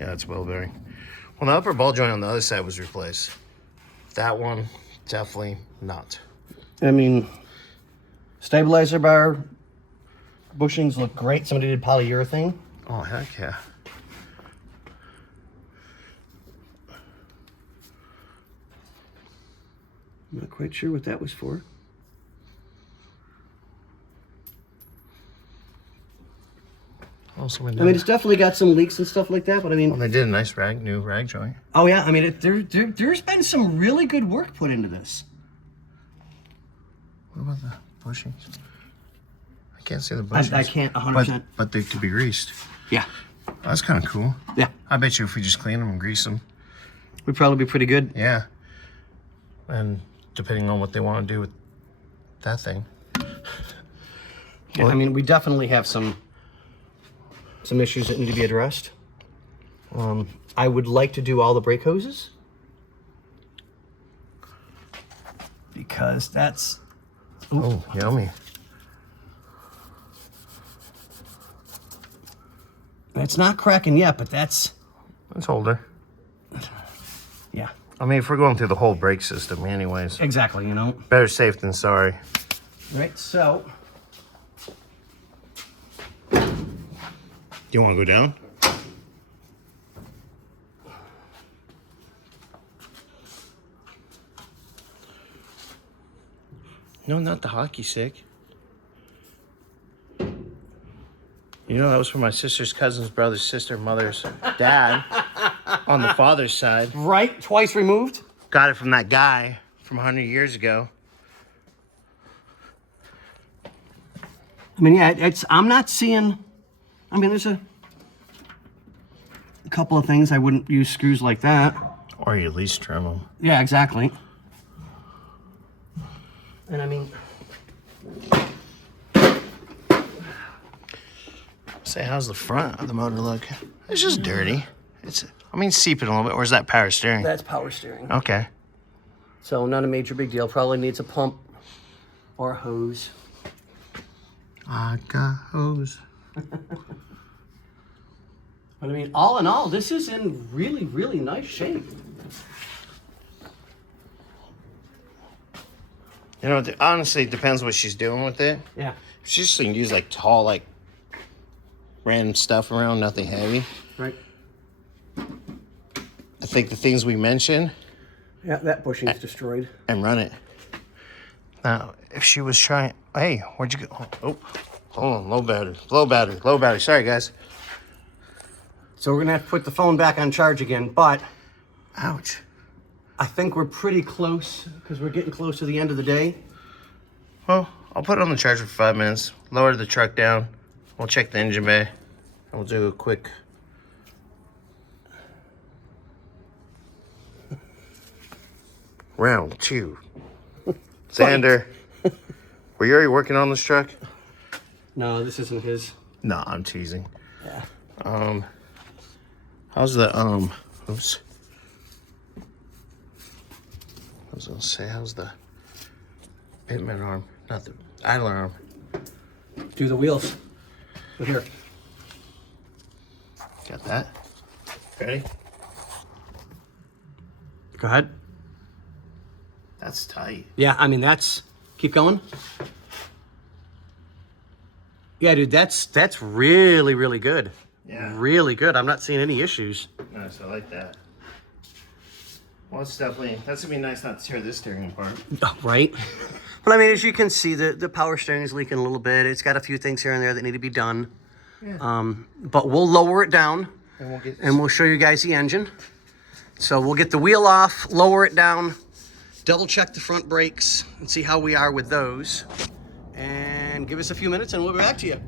Yeah, it's wheel bearing. Well, the upper ball joint on the other side was replaced. That one, definitely not. I mean, stabilizer bar, bushings look great. Somebody did polyurethane. Oh, heck yeah. I'm not quite sure what that was for. Also, I mean, it's definitely got some leaks and stuff like that, but I mean... Well, they did a nice new rag joint. Oh, yeah. I mean, there's been some really good work put into this. What about the bushings? I can't see the bushings. I can't 100%. But they could be greased. Yeah. That's kind of cool. Yeah. I bet you if we just clean them and grease them. Would probably be pretty good. Yeah. And depending on what they want to do with that thing. Yeah, I mean, we definitely have some issues that need to be addressed. I would like to do all the brake hoses. Because that's... Oh, yummy. It's not cracking yet, but that's... It's older. Yeah. I mean, if we're going through the whole brake system anyways. Exactly, you know. Better safe than sorry. Right, so... Do you want to go down? No, not the hockey stick. You know, that was for my sister's cousin's brother's sister, mother's dad on the father's side. Right, twice removed. Got it from that guy from 100 years ago. I mean, yeah, I'm not seeing... I mean, there's a couple of things I wouldn't use screws like that. Or you at least trim them. Yeah, exactly. And I mean... Say, how's the front of the motor look? It's just dirty. I mean, seeping a little bit. Or is that power steering? That's power steering. Okay. So not a major big deal. Probably needs a pump or a hose. I got hose. But I mean, all in all, this is in really, really nice shape. You know, honestly, it depends what she's doing with it. Yeah. If she's just going to use, like, tall, like, random stuff around, nothing heavy. Right. I think the things we mentioned. Yeah, that bushing's destroyed. And run it. Now, if she was trying... Hey, where'd you go? Oh, hold on. Low battery. Low battery. Low battery. Sorry, guys. So we're going to have to put the phone back on charge again, but... Ouch. I think we're pretty close, because we're getting close to the end of the day. Well, I'll put it on the charger for 5 minutes. Lower the truck down. We'll check the engine bay. And we'll do a quick... Round 2. Xander, were you already working on this truck? No, this isn't his. No, I'm teasing. Yeah. How's the, oops. I was gonna say, how's the pitman arm? Not the idler arm. Do the wheels. But here. Got that? Ready? Go ahead. That's tight. Yeah, I mean, that's... Keep going. Yeah, dude, that's really, really good. Yeah. Really good. I'm not seeing any issues. Nice, I like that. Well, it's definitely, that's gonna be nice not to tear this steering apart. Oh, right? But I mean, as you can see, the power steering is leaking a little bit. It's got a few things here and there that need to be done. Yeah. But we'll lower it down and we'll show you guys the engine. So we'll get the wheel off, lower it down, double check the front brakes and see how we are with those. And give us a few minutes and we'll be back to you.